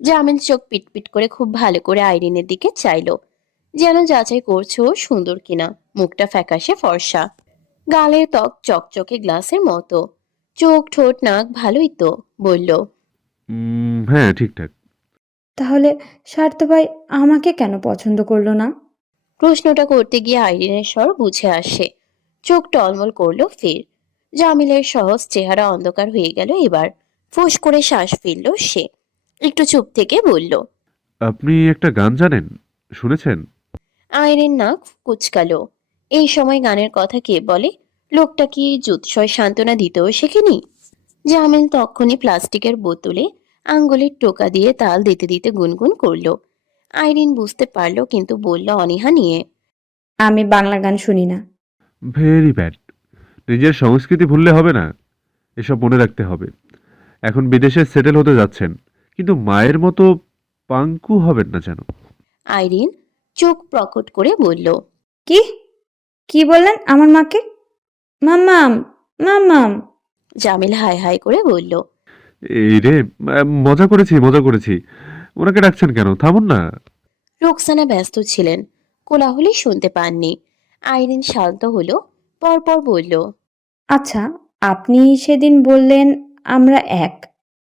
জামিল চোখ পিটপিট করে খুব ভালো করে আইরিনের দিকে চাইলো, যেন যাচাই করছে ও সুন্দর কিনা। মুখটা ফ্যাকাশে ফর্সা, গালের ত্বক চকচকে গ্লাসের মতো, চোখ ঠোঁট নাক ভালোই তো, বলল। হ্যাঁ, ঠিকঠাক। তাহলে স্বার্থ ভাই আমাকে কেন পছন্দ করলো না? প্রশ্নটা করতে গিয়ে আইরিনের স্বর বুঝে আসে, চোখ টলমল করলো ফির। জামিলের সহজ চেহারা অন্ধকার হয়ে গেল এবার। ফোঁস করে শ্বাস ফেলল সে, একটু চুপ থেকে বলল। আপনি একটা গান জানেন? শুনেছেন? আইরিন নাক কুচকালো। এই সময় গানের কথা কে বলে? লোকটা কি জুৎসয় সান্ত্বনা দিতেও শেখেনি? জামিল তক্ষুনি প্লাস্টিকের বোতলে আঙ্গুলের টোকা দিয়ে তাল দিতে দিতে গুনগুন করলো। আইরিন বুঝতে পারলো, কিন্তু বলল অনীহা নিয়ে। আমি বাংলা গান শুনি না। Very bad. নিজের সংস্কৃতি ভুললে হবে না, এসব মনে রাখতে হবে। এখন বিদেশে সেটেল হতে যাচ্ছেন, কিন্তু মায়ের মতো পাঙ্কু হবেন না যেন। আইরিন চোখ প্রকট করে বলল। কি কি বললেন আমার মাকে? মাম্মাম, মাম্মাম। জামিল হাই হাই করে বলল। এই রে, মজা করেছি, মজা করেছি। ওনাকে ডাকছেন কেন? থামুন না। রোকসানা ব্যস্ত ছিলেন, কোলাহলই শুনতে পাননি। আইরিন শান্ত হলো, পরপর বলল। আচ্ছা, আপনি সেদিন বললেন আমরা এক।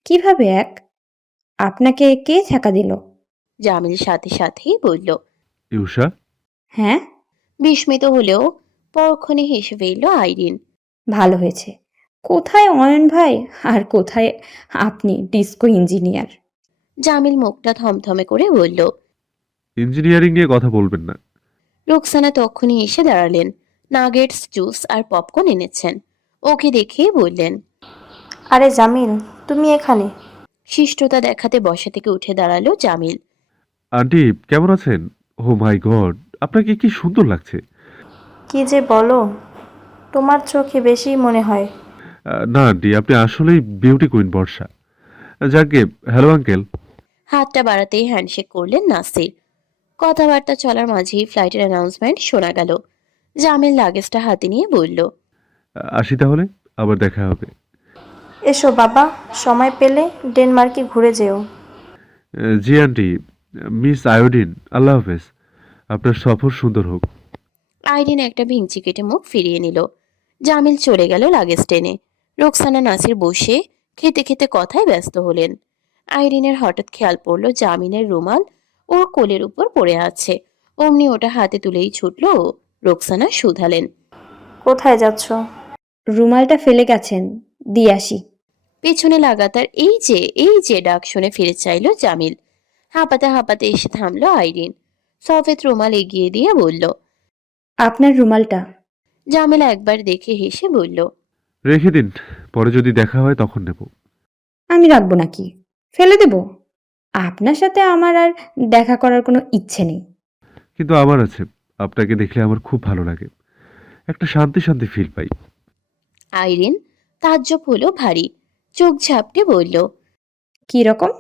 কিভাবে এক? আপনাকে কে ছেঁকা দিল? জামিল সাথে সাথেই বলল। ইউষা। হ্যাঁ? বিস্মিত হলেও পরক্ষণে হেসে ফেলল আইরিন। ভালো হয়েছে। কোথায় অয়ন ভাই আর কোথায় আপনি ডিস্কো ইঞ্জিনিয়ার? জামিল মুখটা থমথমে করে বলল। ইঞ্জিনিয়ারিং নিয়ে কথা বলবেন না। রোকসানা তক্ষুনি এসে দাঁড়ালেন, নাগেটস জুস আর পপকর্ন এনেছেন। ওকে দেখে বললেন। আরে জামিল, তুমি এখানে? শিষ্টতা দেখাতে বসা থেকে উঠে দাঁড়ালো জামিল। আন্টি, কেমন আছেন? ও মাই গড, আপনাকে কি সুন্দর লাগছে। কি যে বলো, তোমার চোখে বেশি মনে হয়। না আন্টি, আপনি আসলেই বিউটি কুইন বর্ষা। যাকে, হ্যালো আঙ্কেল। হাতটা বাড়াতেই হ্যান্ডশেক করলেন নাসির। কথাবার্তা চলার মাঝেই ফ্লাইটের অ্যানাউন্সমেন্ট শোনা গেল। জামিল লাগেজটা হাতে নিয়ে বলল। আসি তাহলে, আবার দেখা হবে। এসো বাবা, সময় পেলে ডেনমার্কে ঘুরে যেও। জি আন্টি। মিস আয়োডিন, আল্লাহ হাফেজ। আপনার সফর সুন্দর হোক। আইরিন একটা ভিংচি কেটে মুখ ফিরিয়ে নিল। জামিল চলে গেল লাগেজ টেনে। রোকসানা নাসির বসে খেতে খেতে কথায় ব্যস্ত হলেন। আইরিনের হঠাৎ খেয়াল পড়ল জামিনের রুমাল ওর কোলের উপর পড়ে আছে। অমনি ওটা হাতে তুলেই ছুটল ও। রোকসানা শুধালেন। কোথায় যাচ্ছ? রুমালটা ফেলে গেছেন, দিয়ে আসি। পেছনে লাগাতার এই যে ডাক শুনে ফিরে চাইল জামিল। হাঁপাতে হাঁপাতে এসে থামলো আইরিন। সফেদ রুমাল এগিয়ে দিয়ে বলল। আপনার রুমালটা। জামিল একবার দেখে হেসে বলল। রেখে দিন, পরে যদি দেখা হয় তখন নেব। আমি রাখবো নাকি? ফেলে দেব? আপনার সাথে আমার আর দেখা করার কোনো ইচ্ছে নেই। কিন্তু আমার আছে। আপনাকে দেখলে আমার খুব ভালো লাগে। একটা শান্তি শান্তি ফিল পাই। আইরিন তাজ্জব হলো ভারী, চোখ ঝাপটে বলল। কি রকম?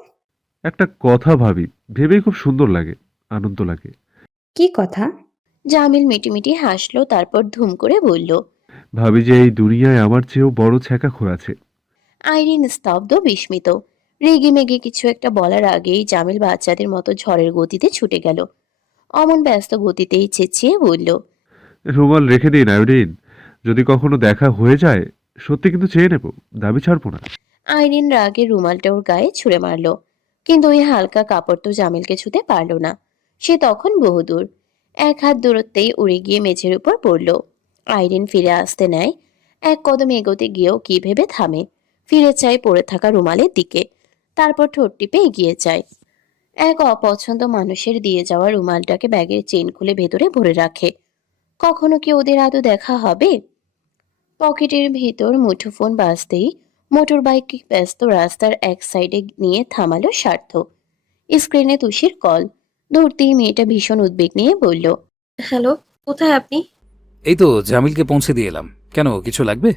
একটা কথা ভাবি, ভেবেই খুব সুন্দর লাগে, আনন্দ লাগে। কি কথা? জামিল মিটিমিটি হাসলো, তারপর ধুম করে বলল। ভাবি যে এই দুনিয়ায় আমার চেয়েও বড় ছ্যাঁকা খোঁড়াছে। আইরিন স্তব্ধ, বিস্মিত। রেগে মেগে কিছু একটা বলার আগেই জামিল বাচ্চাদের মতো ঝড়ের গতিতে ছুটে গেল। অমন ব্যস্ত গতিতেই চেঁচিয়ে বলল। রুমাল রেখে দিন আয়োডিন। যদি কখনো দেখা হয়ে যায়, সত্যি কিন্তু চেয়ে নেব, দাবি ছাড়বো না। আইরিন রাগে রুমালটা ওর গায়ে ছুঁড়ে মারল, কিন্তু ওই হালকা কাপড় তো জামিলকে ছুঁতে পারল না। সে তখন বহুদূর, এক হাত দূরত্বেই উড়ে গিয়ে মেঝের উপর পড়ল। আইরিন ফিরে আসতে নেয়, এক কদম এগোতে গিয়েও কি ভেবে থামে। ফিরে চায় পড়ে থাকা রুমালের দিকে, তারপর ঠোঁট টিপে এগিয়ে যায়। এক অপছন্দ মানুষের দিয়ে যাওয়া রুমালটাকে ব্যাগের চেইন খুলে ভেতরে ভরে রাখে। কখনো কি ওদের আদৌ দেখা হবে? পকেটের ভেতর মুঠোফোন বাজতেই মোটর বাইক ব্যস্ত রাস্তার এক সাইডে নিয়ে থামালো স্বার্থ। স্ক্রিনে তুষির কল। ধরতেই মেয়েটা ভীষণ উদ্বেগ নিয়ে বলল। হ্যালো, কোথায় আপনি? এই তো জামিলকে পৌঁছে দিয়ে এলাম। কেন, কিছু লাগবে?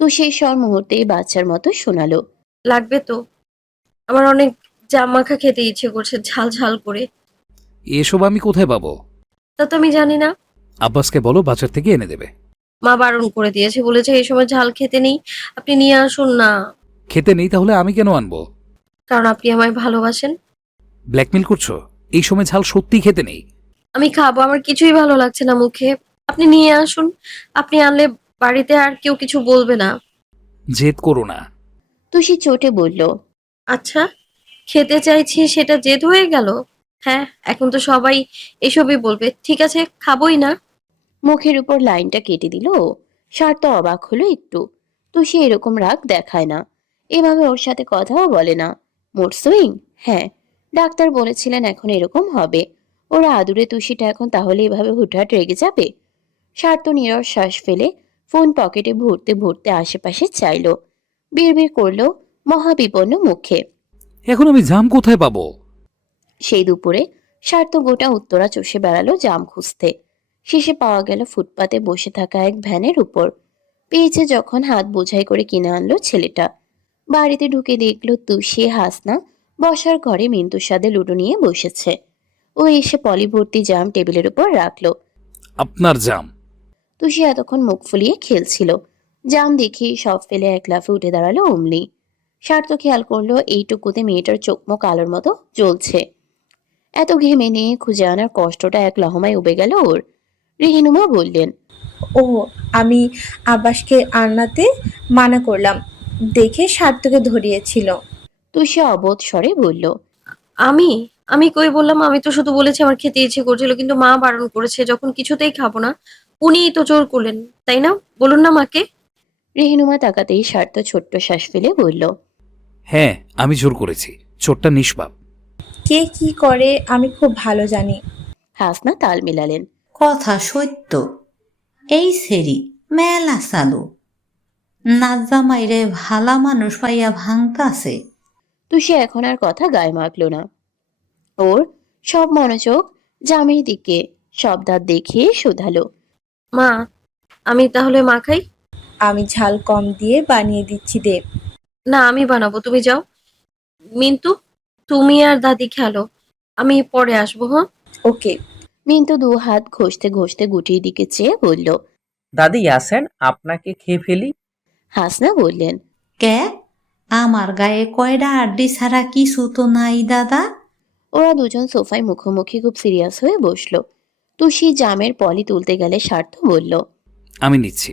তুষির স্বর মুহূর্তেই বাচ্চার মতো শোনালো। লাগবে তো। আমার অনেক জাম মাখা খেতে ইচ্ছে করছে, ঝাল ঝাল করে। এসব আমি কোথায় পাবো? তা তো আমি জানি না। আব্বাসকে বলো বাজার থেকে এনে দেবে। মা বারণ করে দিয়েছে, বলেছে এই সময় ঝাল খেতে নেই, আপনি নিয়ে আসুন না। খেতে নেই তাহলে আমি কেন আনবো? কারণ আপনি আমায় ভালোবাসেন। ব্ল্যাকমেল করছো? এই সময় ঝাল সত্যি খেতে নেই। আমি খাবো, আমার কিছুই ভালো লাগছে না মুখে। আপনি নিয়ে আসুন। আপনি আনলে বাড়িতে আর কেউ কিছু বলবে না। জেদ করো না। তুষি চটে বলল। আচ্ছা, খেতে চাইছি সেটা জেদ হয়ে গেল? হ্যাঁ, এখন তো সবাই এসবই বলবে। ঠিক আছে, খাবোই না। মুখের উপর লাইনটা কেটে দিল ও। স্বার্থ অবাক হলো একটু। তুষি এরকম রাগ দেখায় না, এভাবে ওর সাথে কথাও বলে না। Mood swing. হ্যাঁ, ডাক্তার বলেছিলেন এখন এরকম হবে। ওরা আদুরে তুষিটা এখন তাহলে এভাবে হুটহাট রেগে যাবে? স্বার্থ নীরস শ্বাস ফেলে ফোন পকেটে ভরতে ভরতে আশেপাশে চাইলো। বিড়বিড় করলো মহাবিপন্ন মুখে। এখন আমি জাম কোথায় পাবো? সেই দুপুরে স্বার্থ গোটা উত্তরা চষে বেড়ালো জাম খুঁজতে। শেষে পাওয়া গেল ফুটপাতে বসে থাকা এক ভ্যানের উপর। পেয়েছে যখন হাত বোঝাই করে কিনে আনলো ছেলেটা। বাড়িতে ঢুকে দেখলো তুষি হাসনা বসার ঘরে মিন্টুর সাথে লুডো নিয়ে বসেছে। ও এসে পলি ভর্তি জাম টেবিলের উপর রাখলো। আপনার জাম। তুষি এতক্ষণ মুখ ফুলিয়ে খেলছিল। জাম দেখেই সব ফেলে এক লাফে উঠে দাঁড়ালো অমনি। স্বার্থ খেয়াল করলো এইটুকুতে মেয়েটার চোখ মুখ আলোর মতো জ্বলছে। এত ঘেমে নিয়ে খুঁজে আনার কষ্টটা এক লহমায় উবে গেল ওর। রেহিনুমা বললেন। ও, আমি আব্বাসকে আনাতে মানা করলাম দেখে সার্থকে ধরিয়েছিল। তুষি অবোধ স্বরে বলল। আমি আমি কই বললাম? আমি তো শুধু বলেছি আমার খেতে ইচ্ছে করছিল, কিন্তু মা বারণ করেছে। যখন কিছুতেই খাবো না, উনিই তো জোর করলেন, তাই না? বলুন না মাকে। রেহিনুমা তাকাতেই স্বার্থ ছোট্ট শ্বাস ফেলে বলল। হ্যাঁ, আমি জোর করেছি। ছোটটা নিষ্পাপ। কে কি করে আমি খুব ভালো জানি। হাসনা তাল মিলালেন। কথা সত্য। এই সেরি মেলা চালু। নাজ্জামাইরে ভালা মানুষ পাইয়া ভাঙতাছে। তুষি এখন আর কথা গায়ে মাখলো না। ওর সব মনোযোগ জামের দিকে। সব দাঁত দেখিয়ে শুধালো। মা, আমি তাহলে মা খাই? আমি ঝাল কম দিয়ে বানিয়ে দিচ্ছি দেব। না, আমি বানাবো, তুমি যাও। মিন্টু, তুমি আর দাদি খেলো, আমি পরে আসবো। হ্যাঁ। ওকে। মিন্টু দু হাত ঘষতে ঘষতে গুটির দিকে চেয়ে বলল। দাদি আসেন, আপনাকে খেয়ে ফেলি। হাসনা বললেন। কে? আমার গায়ে কয়ডা আড্ডি ছাড়া কিছু তো নাই দাদা। ওরা দুজন সোফায় মুখোমুখি খুব সিরিয়াস হয়ে বসলো। তুষি জামের পলি তুলতে গেলে স্বার্থ বলল। আমি নিচ্ছি।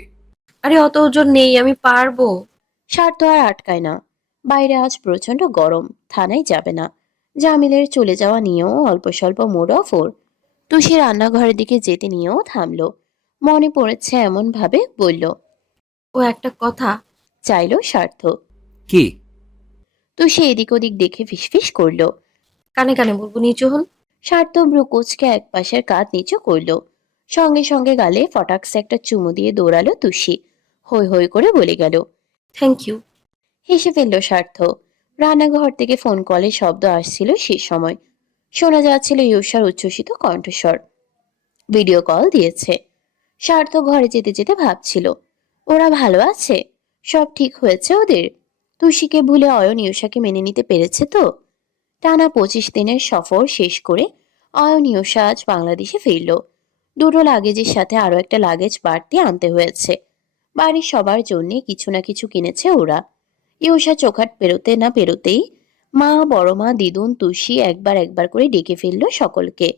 আরে অত ওজন নেই, আমি পারবো। স্বার্থ আর আটকায় না। বাইরে আজ প্রচন্ড গরম, থানায় যাবে না। জামিলের চলে যাওয়া নিয়েও অল্প স্বল্প মুড অফ ওর। তুষি রান্নাঘরের দিকে যেতে নিয়েও থামলো। মনে পড়েছে এমন ভাবে বলল। ও একটা কথা। চাইলো স্বার্থ। কি? তুষি এদিক ওদিক দেখে ফিসফিস করলো। কানে কানে বলবো, নিচু হন। স্বার্থ ভ্রু কুঁচকে এক পাশের কাঁধ নিচু করলো। সঙ্গে সঙ্গে গালে ফটাকসে একটা চুমু দিয়ে দৌড়ালো তুষি। হৈ হৈ করে বলে গেল। Thank you. হেসে ফেললো স্বার্থ। রান্নাঘর থেকে ফোন কলের শব্দ আসছিল সে সময়। শোনা যাচ্ছিল ইউষার উচ্ছ্বসিত কণ্ঠস্বর। ভিডিও কল দিয়েছে। স্বার্থ ঘরে যেতে যেতে ভাবছিল, ওরা ভালো আছে? সব ঠিক হয়েছে ওদের? তুষিকে ভুলে অয়ন ইউষাকে মেনে নিতে পেরেছে তো? টানা 25 দিনের সফর শেষ করে অয়ন ইউষা আজ বাংলাদেশে ফিরল। দুটো লাগেজের সাথে আরো একটা লাগেজ বাড়তি আনতে হয়েছে। বাড়ির সবার জন্য কিছু না কিছু কিনেছে ওরা। ইউষা চোখাট পেরোতে না পেরোতেই মা, বড় মা, দিদুন, তুষি একবার একবার করে ডেকে ফেললো সকলকে।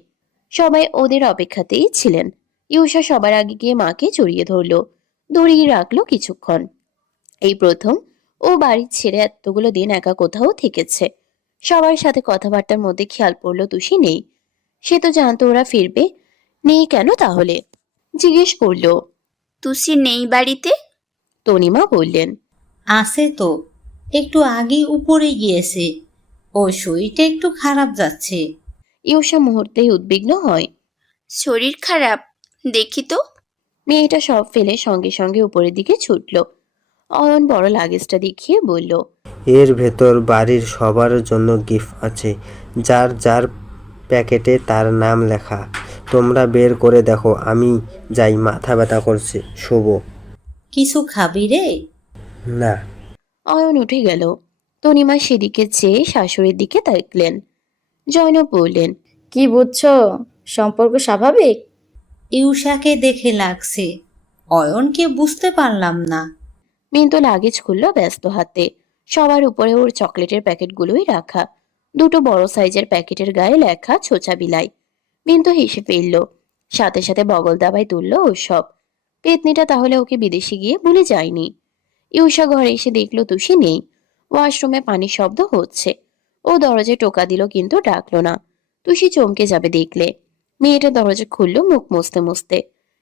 সবাই ওদের অপেক্ষাতেই ছিলেন। ইউষা সবার আগে গিয়ে মাকে জড়িয়ে ধরলো, দড়িয়ে রাখলো কিছুক্ষণ। এই প্রথম ও বাড়ি ছেড়ে এতগুলো দিন একা কোথাও থেকেছে। সবার সাথে কথাবার্তার মধ্যে খেয়াল পড়লো তুষি নেই। সে তো জানতো ওরা ফিরবে, নেই কেন তাহলে? জিজ্ঞেস করলো। তুসি নেই বাড়িতে? তনিমা বললেন। আছে তো, একটু আগে উপরে গিয়েছে। ও শরীরটা একটু খারাপ যাচ্ছে। ইউষা মুহূর্তেই উদ্বিগ্ন হয়। শরীর খারাপ? দেখি তো। মেয়েটা সব ফেলে সঙ্গে সঙ্গে উপরের দিকে ছুটল। অয়ন বড় লাগেজটা দেখিয়ে বলল। এর ভেতর বাড়ির সবার জন্য গিফট আছে, যার যার প্যাকেটে তার নাম লেখা। তোমরা বের করে দেখো, আমি যাই, মাথা ব্যথা করছে, শুভ। কিছু খাবি রে? না। অয়ন উঠে গেল। তনিমা সেদিকে চেয়ে শাশুড়ির দিকে তাকলেন। জয়নব বললেন। কি বুঝছো? সম্পর্ক স্বাভাবিক? ইউষাকে দেখে লাগছে। অয়নকে বুঝতে পারলাম না। মিন্তু লাগেজ খুললো ব্যস্ত হাতে। সবার উপরে ওর চকলেটের প্যাকেটগুলোই রাখা। দুটো বড় সাইজের প্যাকেটের গায়ে লেখা ছোচা বিলাই। মিন্তু হেসে ফেলল, সাথে সাথে বগল দাবায় তুলল ওসব। পেতনিটা তাহলে ওকে বিদেশে গিয়ে ভুলে যায়নি। ইউষা ঘরে এসে দেখলো তুষি নেই। ওয়াশরুমে পানির শব্দ হচ্ছে। ও দরজায় টোকা দিল কিন্তু ডাকলো না। তুষি চমকে যাবে দেখলে। মেয়েটা দরজা খুলল মুখ মুছতে মুছতে।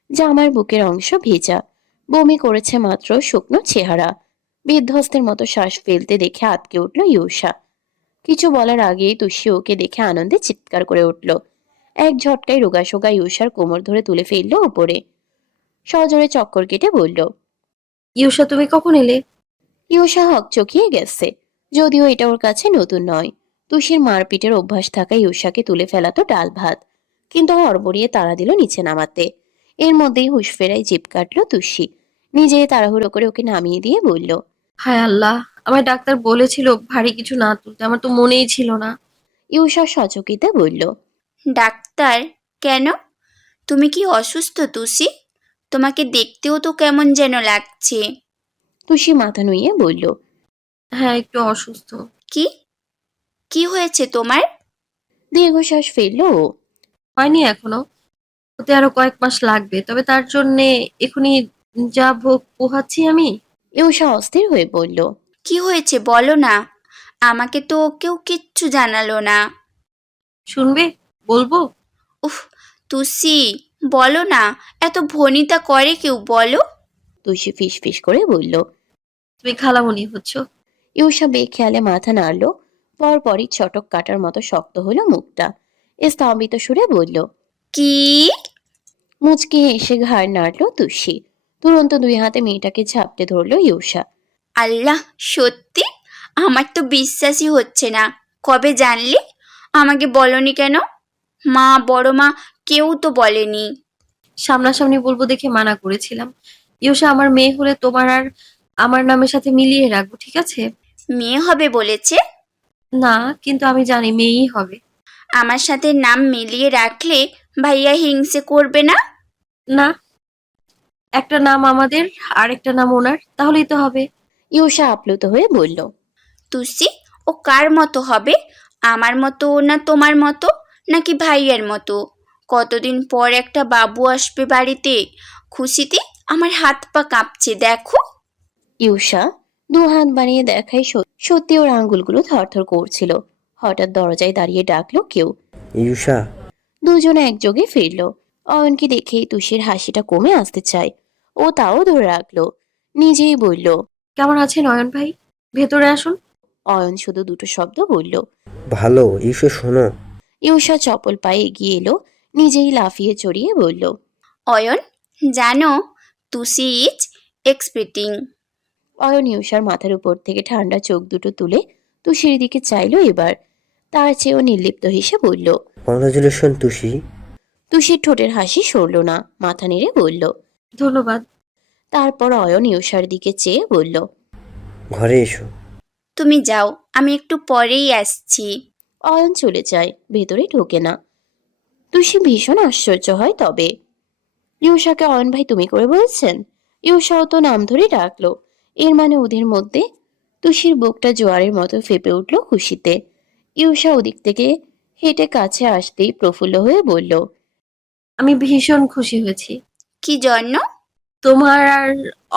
জামার বুকের অংশ ভেজা। বমি করেছে মাত্র, শুকনো চেহারা। বিধ্বস্তের মতো শ্বাস ফেলতে দেখে আটকে উঠল ইউষা। কিছু বলার আগেই তুষি ওকে দেখে আনন্দে চিৎকার করে উঠল। এক ঝটকায় রোগাসোগা ইউষার কোমর ধরে তুলে ফেললো উপরে। সজোরে চক্কর কেটে বলল, ইউষা তুমি কখন এলে? ইউষা হকচকিয়ে গেছে। যদিও এটা ওর কাছে নতুন নয়। তুষির মারপিটের অভ্যাস থাকা ইউষাকে তুলে ফেলাতো ডাল ভাত, কিন্তু হড়বড়িয়ে তাড়া দিল নিচে নামাতে। এর মধ্যেই হুঁশ ফেরায় জিভ কাটলো তুষি। নিজে তাড়াহুড়ো করে ওকে নামিয়ে দিয়ে বলল, হায় আল্লাহ, আমার ডাক্তার বলেছিল ভারী কিছু না তুলতে, আমার তো মনেই ছিল না। ইউষা সচকিতে বলল, ডাক্তার? কেন? তুমি কি অসুস্থ তুসি? তোমাকে দেখতেও তো কেমন যেন লাগছে। তুষি মাথা নুইয়ে বলল, হ্যাঁ, একটু অসুস্থ। কি কি হয়েছে তোমার? দীর্ঘশ্বাস ফেলল ও। হয়নি এখনো, ওতে আরো কয়েক মাস লাগবে, তবে তার জন্যে এখনই যা ভোগ পোহাচ্ছি আমি। ইউষা অস্থির হয়ে বলল, কি হয়েছে বলো না, আমাকে তো কেউ কিচ্ছু জানালো না। শুনবে? বলবো? উফ তুসি, বলো না, এত ভনিতা করে কেউ বলো? তুষি ফিস ফিস করে বলল। তুমি খালামণি হচ্ছ। ইউষা বেখেয়ালে মাথা নাড়ল। পরপরই ছটক কাটার মতো শক্ত হলো মুখটা। স্তম্ভিত সুরে বলল, কি? মুচকি হেসে ঘাড় নাড়ল তুষি। তুরন্ত দুই হাতে মেয়েটাকে ঝাপটে ধরল ইউষা। আল্লাহ, সত্যি? আমার তো বিশ্বাসই হচ্ছে না। কবে জানলি? আমাকে বলনি কেন? মা, বড় মা কেউ তো বলেনি। সামনাসামনি বলবো দেখে মানা করেছিলাম। ইউষা আমার মেয়ে হলে তোমার আর আমার নামের সাথে মিলিয়ে রাখবো, ঠিক আছে? মেয়ে হবে বলেছে? না, কিন্তু আমি জানি মেয়েই হবে। আমার সাথে নাম মিলিয়ে রাখলে ভাইয়া হিংসে করবে না? না, একটা নাম আমাদের আর একটা নাম ওনার, তাহলেই তো হবে। ইউষা আপ্লুত হয়ে বলল, তুসি, ও কার মতো হবে? আমার মতো না তোমার মতো, নাকি ভাইয়ার মতো? কতদিন পর একটা বাবু আসবে বাড়িতে। খুশিতে আমার হাত পা কাঁপছে দেখো। ইউষা দু হাত বাড়িয়ে দেখায় সত্যি ওর আঙ্গুলগুলো থরথর করছিল। হঠাৎ দরজায় দাঁড়িয়ে ডাকলো কেউ। ইউষা। দুজনে একযোগে ফিরল। অয়নকে দেখেই তুষির হাসিটা কমে আসতে চায়। ও তাও ধরে রাখলো। নিজেই বলল, কেমন আছেন অয়ন ভাই? ভেতরে আসুন। অয়ন শুধু দুটো শব্দ বলল। ভালো। ইউষা শোনো। ইউষা চপল পায়ে এগিয়ে এলো। নিজেই লাফিয়ে চড়িয়ে বলল, অয়ন, জানো, তুসি ইজ এক্সপেক্টিং। অয়ন ইউষার মাথার উপর থেকে ঠান্ডা চোখ দুটো তুলে তুষির দিকে চাইলো এবার। তার চেয়েও নির্লিপ্ত হেসে বলল। কংগ্রাচুলেশন তুষি। তুষির ঠোঁটের হাসি সরল না, মাথা নেড়ে বলল। ধন্যবাদ। তারপর অয়ন ইউষার দিকে চেয়ে বলল, ঘরে এসো। তুমি যাও, আমি একটু পরেই আসছি। অয়ন চলে যায়, ভেতরে ঢোকে না। তুষি ভীষণ আশ্চর্য হয়। তবে ইউষাকে অয়ন ভাই তুমি করে বলছেন? ইউষাও তো নাম ধরে ডাকলো। এর মানে ওদের মধ্যে। তুষির বুকটা জোয়ারের মতো ফেপে উঠল খুশিতে। ইউষা ওদিক থেকে হেঁটে কাছে আসতেই প্রফুল্ল হয়ে বলল, আমি ভীষণ খুশি হয়েছি। কি জন্য? তোমার আর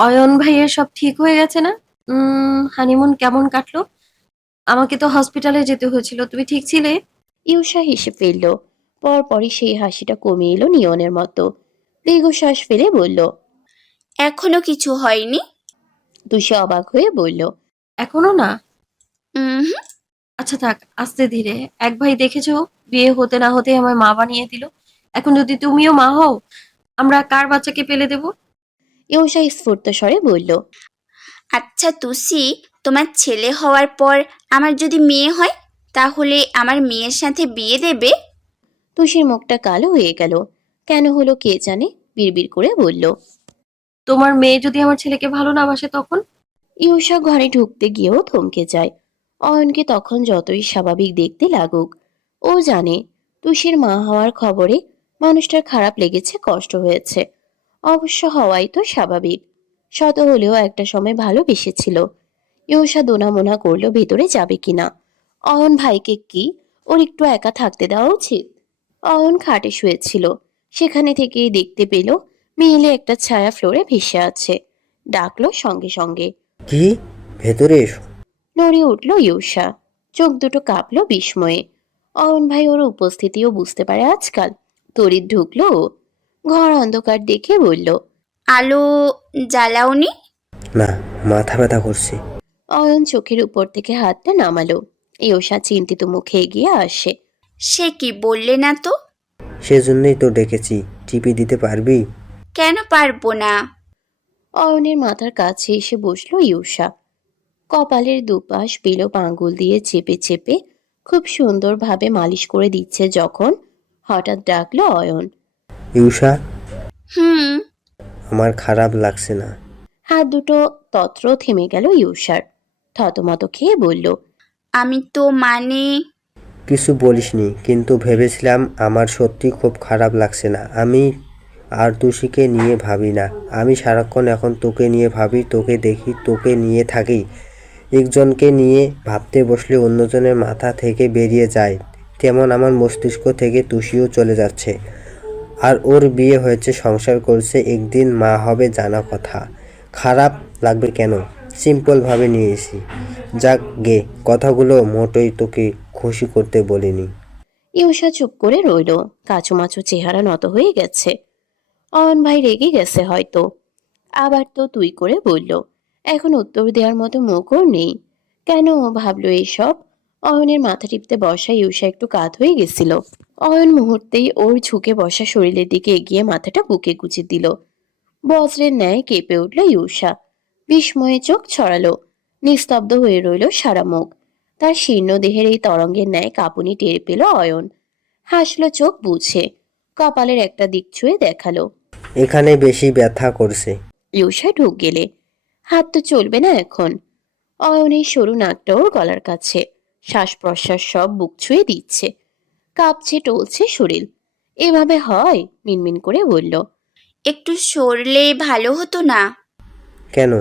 অয়ন ভাইয়ের সব ঠিক হয়ে গেছে না? হানিমুন কেমন কাটলো? আমাকে তো হসপিটালে যেতে হয়েছিল, তুমি ঠিক ছিলে? ইউষা হেসে ফেলল। পরপরই সেই হাসিটা কমে এলো নিয়নের মতো। দীর্ঘশ্বাস ফেলে বলল, এখনো কিছু হয়নি? তুষি অবাক হয়ে বলল, এখনো না? হুম। আচ্ছা থাক, আস্তে ধীরে। এক ভাই দেখেছো, বিয়ে হতে না হতে আমায় মা বানিয়ে দিল। এখন যদি তুমিও মা হও, আমরা কার বাচ্চাকে পেলে দেব? ইউষা স্ফূর্ত স্বরে বলল, আচ্ছা তুসি, তোমার ছেলে হওয়ার পর আমার যদি মেয়ে হয়, তাহলে আমার মেয়ের সাথে বিয়ে দেবে? তুষির মুখটা কালো হয়ে গেল। কেন হলো কে জানে, বিড়বিড় করে বলল, তোমার মেয়ে যদি আমার ছেলেকে ভালো না বাসে তখন? ইউষা ঘরে ঢুকতে গিয়েও থমকে যায়। অয়নকে তখন যতই স্বাভাবিক দেখতে লাগুক, ও জানে তুষির মা হওয়ার খবরে মানুষটার খারাপ লেগেছে, কষ্ট হয়েছে। অবশ্য হওয়াই তো স্বাভাবিক। শত হলেও একটা সময় ভালোবেসেছিল। ইউষা দোনামোনা করলো ভেতরে যাবে কিনা। অয়ন ভাইকে কি ওর একটু একা থাকতে দেওয়া উচিত? অয়ন খাটে শুয়েছিল, সেখানে থেকেই দেখতে পেল মেয়েলে একটা ছায়া ফ্লোরে ভেসে আছে। ডাকলো সঙ্গে সঙ্গে। কি? ভেতরে এসো। নড়ে উঠল ইউষা, চোখ দুটো কাঁপলো বিস্ময়ে। অয়ন ভাই ওর উপস্থিতিও বুঝতে পারে আজকাল। তড়িৎ ঢুকলো ও। ঘর অন্ধকার দেখে বলল, আলো জ্বালাওনি? না, মাথা ব্যথা করছে। অয়ন চোখের উপর থেকে হাতটা নামালো। ইউষা চিন্তিত মুখে এগিয়ে আসে। সে কি বললে না তো? সেজন্যই তো ডেকেছি। টিপি দিতে পারবি? কেন পারবো না? অয়নের মাথার কাছে এসে বসলো ইউষা। কপালের দুপাশ বেলো আঙ্গুল দিয়ে চেপে চেপে খুব সুন্দরভাবে মালিশ করে দিচ্ছে যখন হঠাৎ ডাকলো অয়ন। ইউষা, হুম। আমার খারাপ লাগছে না। হাত দুটো তত্র থেমে গেল ইউষার। থতমত খেয়ে বলল, আমি তো মানে কিছু বলিসনি, কিন্তু ভেবেছিলাম আমার সত্যি খুব খারাপ লাগছে না। আমি আর তুষিকে নিয়ে ভাবি না। আমি সারাক্ষণ এখন তোকে নিয়ে ভাবি, তোকে দেখি, তোকে নিয়ে থাকি। একজনকে নিয়ে ভাবতে বসলে অন্যজনের মাথা থেকে বেরিয়ে যায়। তেমন আমার মস্তিষ্ক থেকে তুষিও চলে যাচ্ছে। আর ওর বিয়ে হয়েছে, সংসার করছে, একদিন মা হবে জানা কথা। খারাপ লাগবে কেন? সিম্পলভাবে নিয়েছি। যাক গে, কথাগুলো মোটেই তোকে খুশি করতে বলিনি। ইউষা চুপ করে রইল। কাচুমাচু চেহারা নত হয়ে গেছে। অয়ন ভাই রেগে গেছে হয়তো। আবার তো তুই করে বলল। এখন উত্তর দেওয়ার মতো মুখও নেই। কেন ভাবলো এইসব? অয়নের মাথা টিপতে বসা ইউষা একটু কাত হয়ে গেছিল। অয়ন মুহূর্তেই ওর ঝুঁকে বসা শরীরের দিকে এগিয়ে মাথাটা বুকে গুজে দিল। বজ্রের ন্যায় কেঁপে উঠল ইউষা। বিস্ময়ে চোখ ছড়ালো। নিস্তব্ধ হয়ে রইল সারা মুখ। তার শীর্ণ দেহের এই তরঙ্গের ন্যায় কাঁপুনি টের পেল অয়ন। হাসলো চোখ বুঝে। কপালের একটা দিক ছুঁয়ে দেখালো। এখানে বেশি ব্যথা করছে। ইউষা ঢুক গেলে। হাত তো চলবে না এখন। অয়নের সরু নাকটা ওর গলার কাছে। শ্বাস প্রশ্বাস সব বুক ছুঁয়ে দিচ্ছে। কাঁপছে টলছে শরীর। এভাবে হয়? মিনমিন করে বলল। একটু সরলে ভালো হতো না? কেন?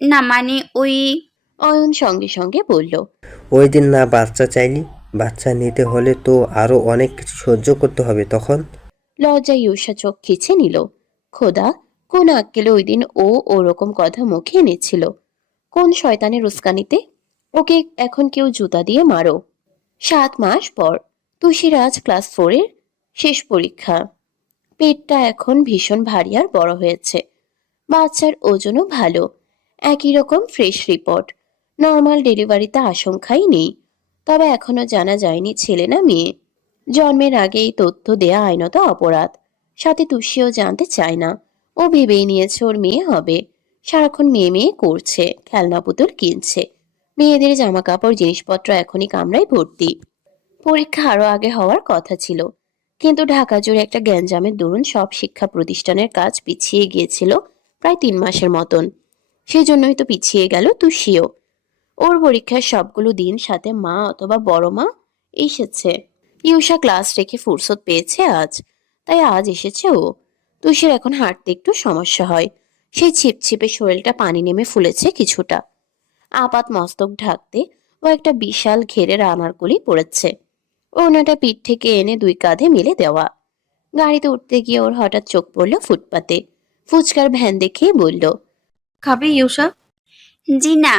না মানে ওই অয়ন সঙ্গে সঙ্গে বলল। ওই দিন না বাচ্চা চাইলি? বাচ্চা নিতে হলে তো আরো অনেক কিছু সহ্য করতে হবে তখন। লজ্জায় ইউষা চোখ খিচে নিল। খোদা, কোন আক্কেলে ওই দিন ও ওরকম কথা মুখে এনেছিল? কোন শয়তানের উস্কানিতে? ওকে এখন কেউ জুতা দিয়ে মারো। 7 মাস পর তুষিরাজ ক্লাস 4-এর শেষ পরীক্ষা। পেটটা এখন ভীষণ ভারী আর বড় হয়েছে। বাচ্চার ওজনও ভালো। একই রকম ফ্রেশ রিপোর্ট। নর্মাল ডেলিভারিতে আশঙ্কাই নেই। তবে এখনো জানা যায়নি ছেলে না মেয়ে। জন্মের আগে এই তথ্য দেয়া আইনত অপরাধ। সাথে তুষিও জানতে চায় না। ও ভেবেই নিয়েছে ওর মেয়ে হবে। সারাক্ষণ মেয়ে মেয়ে করছে, খেলনা পুতুল কিনছে। মেয়েদের জামা কাপড় জিনিসপত্র এখনই কামরায় ভর্তি। পরীক্ষা আরো আগে হওয়ার কথা ছিল, কিন্তু ঢাকা জুড়ে একটা গ্যাঞ্জামের দরুন সব শিক্ষা প্রতিষ্ঠানের কাজ পিছিয়ে গিয়েছিল প্রায় 3 মাসের মতন। সেজন্যই তো পিছিয়ে গেল তুষিও। ওর পরীক্ষার সবগুলো দিন সাথে মা অথবা বড় মা এসেছে। ইউষা ক্লাস রেখে ফুরসত পেয়েছে আজ, তাই আজ এসেছে ও। তুষির এখন হাঁটতে একটু সমস্যা হয়। সেই ছিপছিপে শরীরটা পানি নেমে ফুলেছে কিছুটা। আপাত মস্তক ঢাকতে ও একটা বিশাল ঘেরের আনারকলি পড়েছে। ওনাটা পিঠ থেকে এনে 2 কাঁধে মেলে দেওয়া। গাড়িতে উঠতে গিয়ে ওর হঠাৎ চোখ পড়ল ফুটপাতে। ফুচকার ভ্যান দেখেই বলল, খাবে ইউষা? জি না,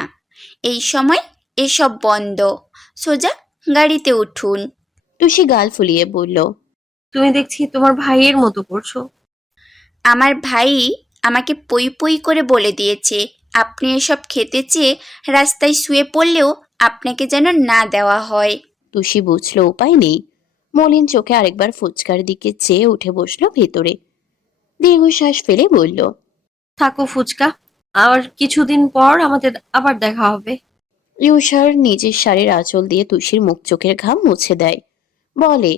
এই সময় এসব বন্ধ। সোজা গাড়িতে উঠুন। টুসি গাল ফুলিয়ে বলল, তুমি দেখছি তোমার ভাইয়ের মতো করছো। আমার ভাই আমাকে পই পই করে বলে দিয়েছে আপনি এসব খেতে চেয়ে রাস্তায় শুয়ে পড়লেও আপনাকে যেন না দেওয়া হয়। টুসি বুঝলো উপায় নেই। মলিন চোখে আরেকবার ফুচকার দিকে চেয়ে উঠে বসলো ভেতরে। দীর্ঘশ্বাস ফেলে বলল, থাকো ফুচকা, আর কিছুদিন পর আমাদের আবার দেখা হবে। ইউষার নিজের শাড়ির আঁচল দিয়ে তুষির মুখ চোখের ঘাম মুছে দেয়। বলে,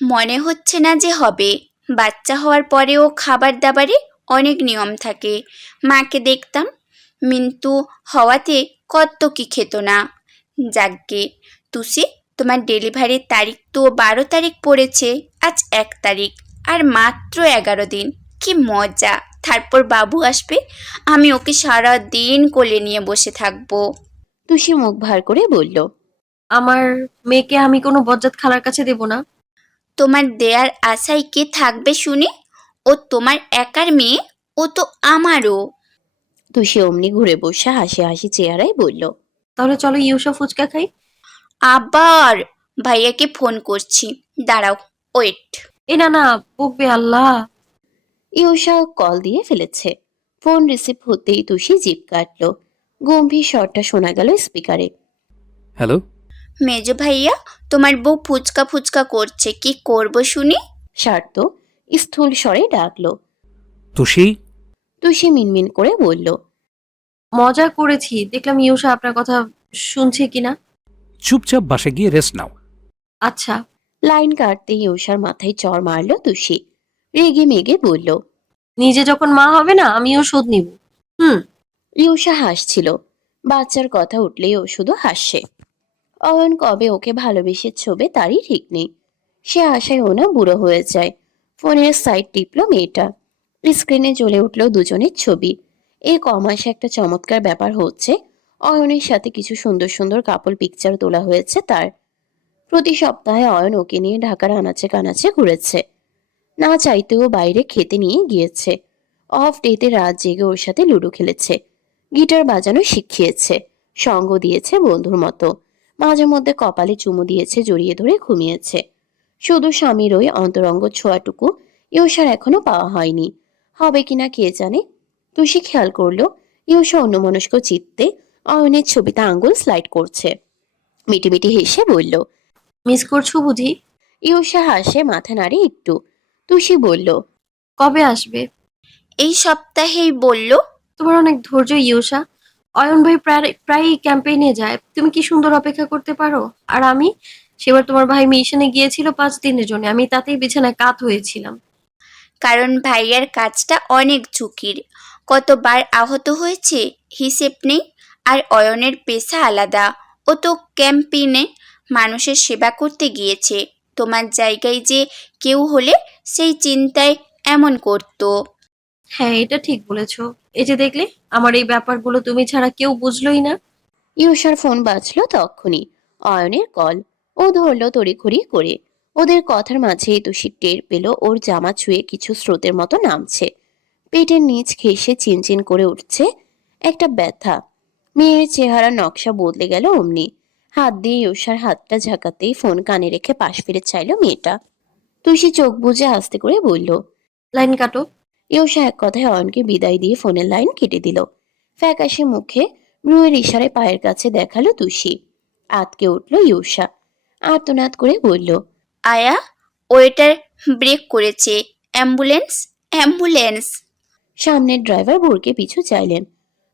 মনে হচ্ছে না যে হবে। বাচ্চা হওয়ার পরেও খাবার দাবারে অনেক নিয়ম থাকে। মাকে দেখতাম, মিন্তু হওয়াতে কত কি খেত না। যাকগে, তুসি তোমার ডেলিভারির তারিখ তো 12 তারিখ পড়েছে, আজ 1 তারিখ, আর মাত্র 11 দিন। কি মজা! তারপর বাবু আসবে, আমি ওকে সারা দিন কোলে নিয়ে বসে থাকবো। তুষি মুখ ভার করে বলল। আমার মেয়েকে আমি কোনো বজ্জাত খালার কাছে দেব না। তোমার দেয়ার আশায় কে থাকবে শুনি? ও তোমার একার মেয়ে, ও তো আমারও। তুষি অমনি ঘুরে বসে হাসি হাসি চেহারায় বলল। তাহলে চলো ইউসা ফুচকা খাই। আবার ভাইয়াকে ফোন করছি, দাঁড়াও, ওয়েট। এ না না, বকবে আল্লাহ। ইউষা কল দিয়ে ফেলেছে। ফোন রিসিভ হতেই তুষি জিভ কাটল। গম্ভীর স্বরটা শোনা গেল স্পিকারে। হ্যালো। মেজো ভাইয়া, তোমার বউ ফুচকা ফুচকা করছে, কি করব শুনি? স্বার্থ স্থূল স্বরে ডাকলো। তুষি। তুষি মিনমিন করে বলল। মজা করেছি, দেখলাম ইউসা আপনার কথা শুনছে কিনা। চুপচাপ বাসে গিয়ে রেস্ট নাও। আচ্ছা। লাইন কাটতে ইউষার মাথায় চড় মারল তুষি। রেগে মেগে বলল। নিজে যখন মা হবে না, আমিও শোধ নিব। ইউষা হাসছিল। বাচ্চার কথা উঠলেই ও শুধু হাসছে। অয়ন কবে ওকে ভালোবেসে ছবে তারই ঠিক নেই। সে আশায় ও না বুড়ো হয়ে যায়। ফোনের সাইড টিপলো মেয়েটা। স্ক্রিনে জ্বলে উঠল দুজনের ছবি। এই কমাসে একটা চমৎকার ব্যাপার হচ্ছে, অয়নের সাথে কিছু সুন্দর সুন্দর কাপল পিকচার তোলা হয়েছে তার। প্রতি সপ্তাহে অয়ন ওকে নিয়ে ঢাকার আনাচে কানাচে ঘুরেছে। না চাইতেও বাইরে খেতে নিয়ে গিয়েছে। অফ ডেতে রাত জেগে ওর সাথে লুডো খেলেছে। গিটার বাজানো শিখিয়েছে। সঙ্গ দিয়েছে বন্ধুর মতো। মাঝে মধ্যে কপালে চুমু দিয়েছে, জড়িয়ে ধরে ঘুমিয়েছে। শুধু স্বামীর ওই অন্তরঙ্গ ছোঁয়াটুকু ইউষার এখনো পাওয়া হয়নি। হবে কিনা কে জানে। তুষি খেয়াল করলো ইউষা অন্যমনস্ক চিত্তে অয়নের ছবিতে আঙ্গুল স্লাইড করছে। মিটিমিটি হেসে বলল। মিস করছো বুঝি? ইউষা হাসে, মাথা নাড়ে একটু। তুষি বলল। কবে আসবে? এই সপ্তাহেই বলল। তোমার অনেক ধৈর্য ইউসা। অয়ন ভাই প্রায়ই ক্যাম্পেইনে যায়, তুমি কি সুন্দর অপেক্ষা করতে পারো? আর আমি সেবার তোমার ভাই মিশনে গিয়েছিল 5 দিনের জন্য, আমি তাতেই বিছানায় কাত হয়েছিলাম। কারণ ভাইয়ার কাজটা অনেক ঝুঁকির, কতবার আহত হয়েছে হিসেব নেই। আর অয়নের পেশা আলাদা, ও তো ক্যাম্পেইনে মানুষের সেবা করতে গিয়েছে। তোমার জায়গায় যে কেউ হলে সেই চিন্তায় এমন করতো। হ্যাঁ, এটা ঠিক বলেছো। এই যে দেখলে, আমার এই ব্যাপারগুলো তুমি ছাড়া কেউ বুঝলোই না। ইউষার ফোন বাজলো তক্ষুনি। অয়নের কল। ও ধরলো তড়িঘড়ি করে। ওদের কথার মাঝে তুষি টের পেল ওর জামা ছুঁয়ে কিছু স্রোতের মতো নামছে। পেটের নিচ ঘেঁষে চিনচিন করে উঠছে একটা ব্যথা। মেয়ের চেহারা নকশা বদলে গেল অমনি। হাত দিয়ে ইউষার হাতটা ঝাঁকাতেই ফোন কানে রেখে পাশ ফিরে চাইলো মেয়েটা। তুষি চোখ বুজে আস্তে করে বলল। লাইন কাটো। ইউষা এক কথায় অয়নকে বিদায় দিয়ে ফোনের লাইন কেটে দিল। ফ্যাকাশে মুখে ব্রুয়ের ইশারায় পায়ের কাছে দেখালো তুষি। আতকে উঠল ইউষা। আর্তনাদ করে বলল। আয়া, ওয়েটার ব্রেক করেছে, অ্যাম্বুলেন্স, অ্যাম্বুলেন্স। সামনের ড্রাইভার বোরকে পিছু চাইলেন।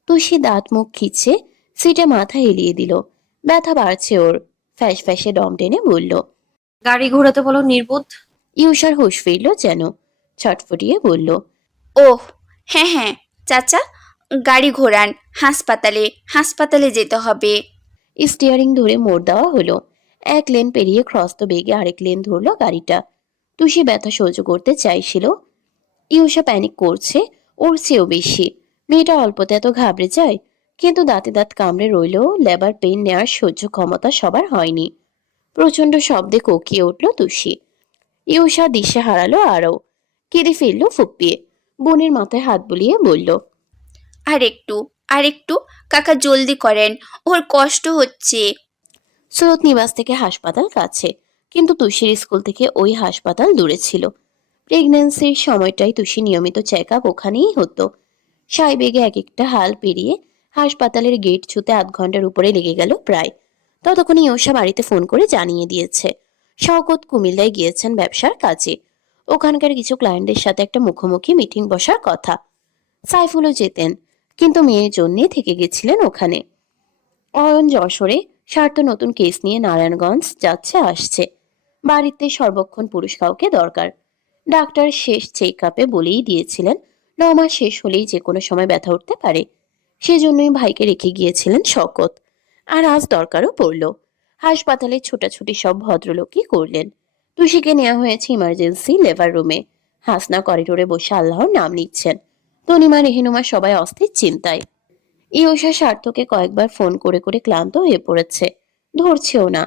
তুষি দাঁত মুখ খিচ্ছে সিটে মাথা এলিয়ে দিল। ব্যথা বাড়ছে ওর। ফ্যাস ফ্যাসে দম টেনে বলল। গাড়ি ঘোরাতে বলো, নির্বোধ। ইউষার হুঁশ ফিরল যেন। ছটফটিয়ে বলল। ওহ হ্যাঁ হ্যাঁ চাচা, গাড়ি ঘোরান, হাসপাতালে, হাসপাতালে যেতে হবে। স্টিয়ারিং ধরে মোড় দেওয়া হলো। এক লেন পেরিয়ে খ্রস্ত বেগে আরেক লেন ধরলো গাড়িটা। তুষি ব্যথা সহ্য করতে চাইছিল। ইউষা প্যানিক করছে ওর চেয়েও বেশি। মেয়েটা অল্পতে এত ঘাবড়ে যায়, কিন্তু দাঁতে দাঁত কামড়ে রইলেও লেবার পেইন নেওয়ার সহ্য ক্ষমতা সবার হয়নি। প্রচন্ড শব্দে কোকিয়ে উঠল তুষি। ইউষা দিশে হারালো আরও। কেঁদে ফেলল ফুপিয়ে। বোনের মাথায় হাত বুলিয়ে বলল। আরেকটু, আরেকটু, কাকা জলদি করেন, ওর কষ্ট হচ্ছে। স্রোত নিবাস থেকে হাসপাতাল কাছে, কিন্তু তুষির স্কুল থেকে ওই হাসপাতাল দূরে ছিল। প্রেগন্যান্সির সময়টাই তুষি নিয়মিত চেক আপ ওখানেই হতো। সাইবেগে এক একটা হাল পেরিয়ে হাসপাতালের গেট ছুতে আধ ঘন্টার উপরে লেগে গেল প্রায়। ততক্ষণে ইউষা বাড়িতে ফোন করে জানিয়ে দিয়েছে শওকত কুমিল্লায় গিয়েছেন ব্যবসার কাজে। ওখানকার কিছু ক্লায়েন্টদের সাথে একটা মুখোমুখি মিটিং বসার কথা। সাইফুলও যেতেন, কিন্তু মেয়ের জন্যে থেকে গেছিলেন ওখানে। অয়ন যশোরে স্বার্থ নতুন কেস নিয়ে নারায়ণগঞ্জ যাচ্ছে আসছে। বাড়িতে সর্বক্ষণ পুরুষ কাউকে দরকার। ডাক্তার শেষ চেক আপে বলেই দিয়েছিলেন 9 মাস শেষ হলেই যে কোনো সময় ব্যথা উঠতে পারে। সেজন্যই ভাইকে রেখে গিয়েছিলেন শওকত। আর আজ দরকারও পড়ল। হাসপাতালে ছোটাছুটি সব ভদ্রলোকই করলেন। তুষিকে নেওয়া হয়েছে ইমার্জেন্সি লেবার রুমে। হাসনা করিডোরে বসে আল্লাহর নাম নিচ্ছেন। তনিমা, রেহেনুমা সবাই অস্থির চিন্তায়। ইউষা স্বার্থকে কয়েকবার ফোন করে করে ক্লান্ত হয়ে পড়েছে, ধরছেও না।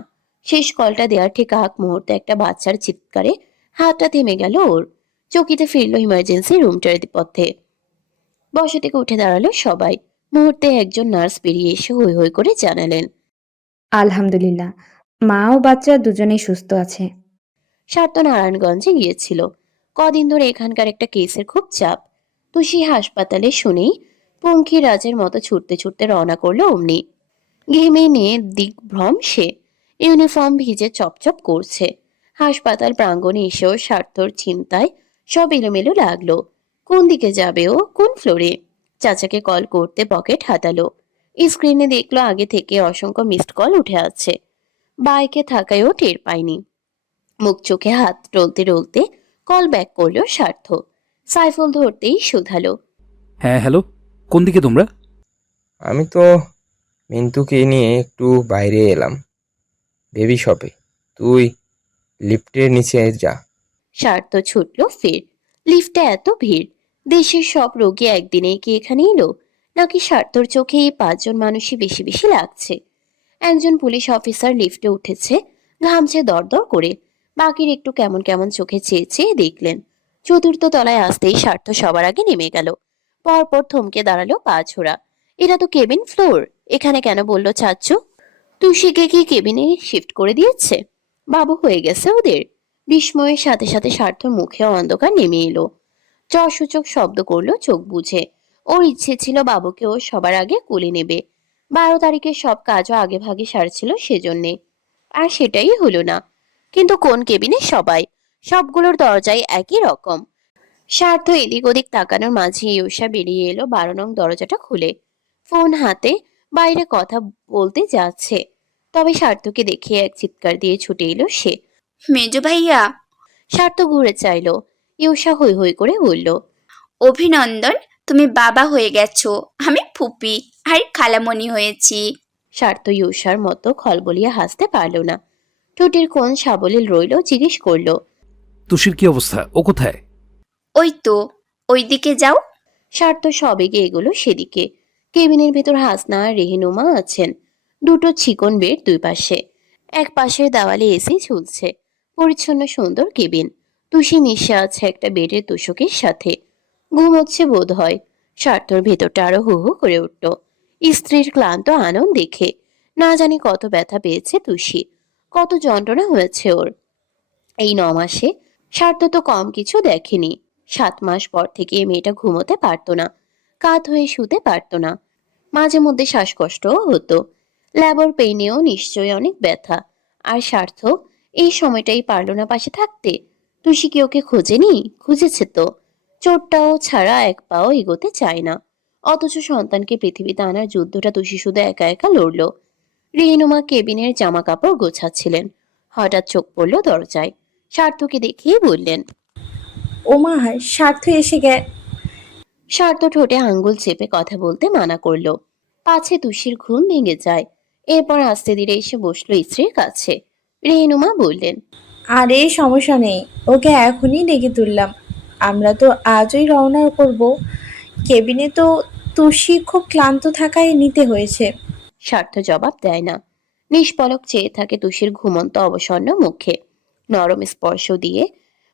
শেষ কলটা দেওয়ার ঠিক আগ মুহূর্তে একটা বাচ্চার চিৎকারে হাতটা থেমে গেল ওর। চকিতে ফিরল ইমার্জেন্সি রুমটার পথে। বসা থেকে উঠে দাঁড়ালো সবাই। মুহূর্তে একজন নার্স বেরিয়ে এসে হৈ হৈ করে জানালেন, আলহামদুলিল্লাহ, মা ও বাচ্চা দুজনেই সুস্থ আছে। স্বার্থ নারায়ণগঞ্জে গিয়েছিল। কদিন ধরে এখানকার একটা কেসের খুব চাপ। তুষি হাসপাতালে শুনেই পঙ্খী রাজের মতো ছুটতে ছুটতে রওনা করলো অমনি। ঘেমে নিয়ে দিগ্ভ্রম সে। ইউনিফর্ম ভিজে চপচপ করছে। হাসপাতাল প্রাঙ্গণে এসেও স্বার্থর চিন্তায় সব এলোমেলো লাগলো। কোন দিকে যাবে ও, কোন ফ্লোরে? চাচাকে কল করতে পকেট হাতালো। স্ক্রিনে দেখলো আগে থেকে অসংখ্য মিসড কল উঠে আছে। বাইকে থাকায়ও টের পায়নি। মুখ চোখে হাত টলতে টলতে কল ব্যাক করলো স্বার্থ। সাইফুল ধরতেই শুধালো, হ্যাঁ হ্যালো, কোন দিকে তোমরা? আমি তো মিন্টুকে নিয়ে একটু বাইরে এলাম, বেবি শপে। তুই লিফটের নিচে যা। স্বার্থ ছুটলো ফের। লিফটে এত ভিড়। দেশের সব রোগী একদিনে কি এখানে এলো, নাকি স্বার্থর চোখে এই 5 জন মানুষই বেশি বেশি লাগছে? একজন পুলিশ অফিসার লিফটে উঠেছে, ঘামছে দরদর করে। বাকির একটু কেমন কেমন চোখে চেয়ে চেয়ে দেখলেন। চতুর্থ তলায় আসতেই স্বার্থ সবার আগে নেমে গেল। পরপর থমকে দাঁড়ালো পা ছোড়া। এটা তো কেবিন ফ্লোর, এখানে কেন বললো চাচ্চু? তুষিকে কি কেবিনে শিফট করে দিয়েছে? বাবু হয়ে গেছে ওদের? বিস্ময়ের সাথে সাথে স্বার্থর মুখে অন্ধকার নেমে এলো। চসূচক শব্দ করলো চোখ বুঝে। ওর ইচ্ছে ছিল বাবুকে ও সবার আগে কোলে নেবে। 12 তারিখের সব কাজও আগে ভাগে সারছিল সেজন্যে। আর সেটাই হলো না। কিন্তু কোন কেবিনে সবাই? সবগুলোর দরজাই একই রকম। স্বার্থ এদিক ওদিক তাকানোর মাঝে ইউষা বেরিয়ে এলো 12 নং দরজাটা খুলে। ফোন হাতে বাইরে কথা বলতে যাচ্ছে। তবে স্বার্থকে দেখে এক চিৎকার দিয়ে ছুটে এলো সে। মেজো ভাইয়া, স্বার্থ ঘুরে চাইলো। ইউষা হৈ হৈ করে বলল, অভিনন্দন, তুমি বাবা হয়ে গেছো। আমি ফুপি আর খালামণি হয়েছি। স্বার্থ ইউষার মতো খলবলিয়ে হাসতে পারল না। ঠোঁটের কোণ সাবলীল রইল, জিজ্ঞেস করলো, তুষির কি অবস্থা? ও কোথায়? ওই তো, ওই দিকে যাও। স্বার্থ সবেগে এগুলো সেদিকে। কেবিনের ভেতর হাসনা আর রেহেনুমা আছেন। দুটো চিকন বেড দুই পাশে। এক পাশের দেওয়ালে এসি ঝুলছে। পরিচ্ছন্ন সুন্দর কেবিন। তুষি মিশে আছে একটা বেডের তোষকের সাথে। ঘুমোচ্ছে বোধ হয়। স্বার্থর ভেতরটা আরো হু হু করে উঠল স্ত্রীর ক্লান্ত আনন্দ দেখে। না জানি কত ব্যথা পেয়েছে তুষি, কত যন্ত্রণা হয়েছে ওর। এই 9 মাসে স্বার্থ তো কম কিছু দেখেনি। 7 মাস পর থেকে এই মেয়েটা ঘুমোতে পারতো না, কাত হয়ে শুতে পারতো না। মাঝে মধ্যে শ্বাসকষ্টও হতো। লেবার পেইনেও নিশ্চয়ই অনেক ব্যথা। আর স্বার্থ এই সময়টাই পারল না পাশে থাকতে। তুষি কি ওকে খোঁজেনি? খুঁজেছে তো। চোটটাও ছাড়া এক পাও এগোতে চায় না। অথচ সন্তানকে পৃথিবীতে আনার যুদ্ধটা তুষি শুধু একা একা লড়ল। রেহিনুমা কেবিনের জামা কাপড় গোছাচ্ছিলেন। হঠাৎ চোখ পড়ল দরজায়। স্বার্থকে দেখিয়ে বললেন, ওমা, স্বার্থ এসে স্বার্থ ঠোঁটে আঙ্গুল চেপে কথা বলতে মানা করলো। পাছে তুষির ঘুম ভেঙে যায়। এরপর আস্তে ধীরে এসে বসলো স্ত্রীর কাছে। রেহিনুমা বললেন, আরে সমস্যা নেই, ওকে এখনই ডেকে তুললাম। আমরা তো আজই রওনা করব। কেবিনে তো তুষি খুব ক্লান্ত থাকায় নিতে হয়েছে। স্বার্থ জবাব দেয় না। নিষ্পলক চেয়ে থাকে তুষির ঘুমন্ত অবসন্ন মুখে। নরম স্পর্শ দিয়ে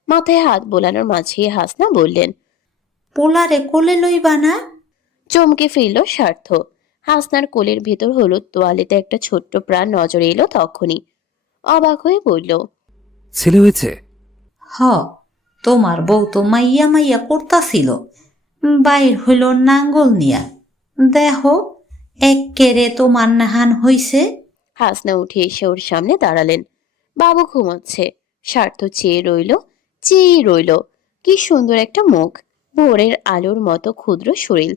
মাথায় হাত বোলানোর মাঝে হাসনা বললেন, পোলারে কোলে লইবা না? চমকে ফিরল স্বার্থ। হাসনার কোলের ভেতর হলুদ তোয়ালেতে একটা ছোট্ট প্রাণ নজরে এলো তখনই। অবাক হয়ে বলল, ছেলে হয়েছে? হ, তোমার বউ তো মাইয়া মাইয়া করতাছিল, বাইর হইল নাঙ্গল নিয়া। দেখো এক্কেরে তোমার নাহান হইছে। হাসনা উঠে এসে ওর সামনে দাঁড়ালেন। বাবু ঘুমাচ্ছে। স্বার্থ চেয়ে রইল, চেয়ে রইল। কি সুন্দর একটা মুখ, ভোরের আলোর মতো ক্ষুদ্র শরীর,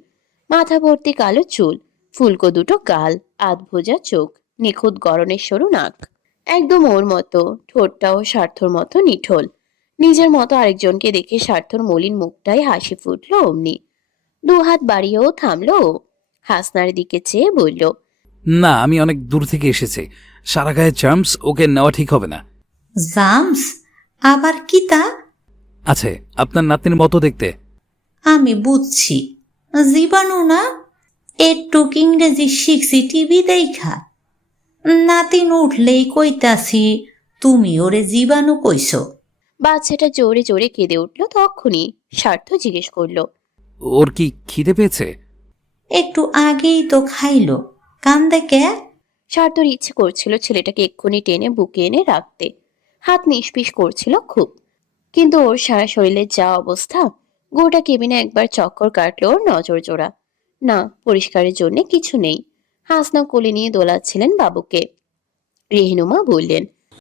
মাথা ভর্তি কালো চুল, ফুলকো দুটো গাল, আধভোজা চোখ, নিখুঁত গড়নের সরু নাক। একদম ওর মতো। ঠোঁটটাও স্বার্থর মতো নিঠোল। নিজের মতো আরেকজনকে দেখে স্বার্থর মলিন মুখটাই হাসি ফুটলো অমনি। 2 হাত বাড়িয়েও থামলো ও। হাসনার দিকে চেয়ে বলল, না, আমি অনেক দূর থেকে এসেছি। সারা গায়ে চার্মস, ওকে নেওয়া ঠিক হবে না। জামস আবার কি তা? আছে, আপনার নাতনির মতো দেখতে। আমি বুঝছি, জীবাণু না, একটু ইংরেজি শিখছি টিভি দেখা। নাতিন উঠলেই কইতাছি তুমি ওরে জীবাণু কইছো। বাচ্চাটা জোরে জোরে কেঁদে উঠল। তখনই স্বার্থ জিজ্ঞেস করলো, ওর কি খিদে পেয়েছে? একটু আগেই তো খাইলো, কান্দে কে? স্বার্থর ইচ্ছে করছিল ছেলেটাকে এক্ষুনি টেনে বুকে এনে রাখতে, হাত নিষ্পিস করছিল খুব। কিন্তু ওর সারা শরীরের যা অবস্থা, গোটা কেবিনে একবার চক্কর কাটলো ওর নজর জোড়া। না, পরিষ্কারের জন্য কিছু নেই। হাসনা কোলে নিয়ে দোলাচ্ছিলেন বাবুকে। রেহনুমা বললেন,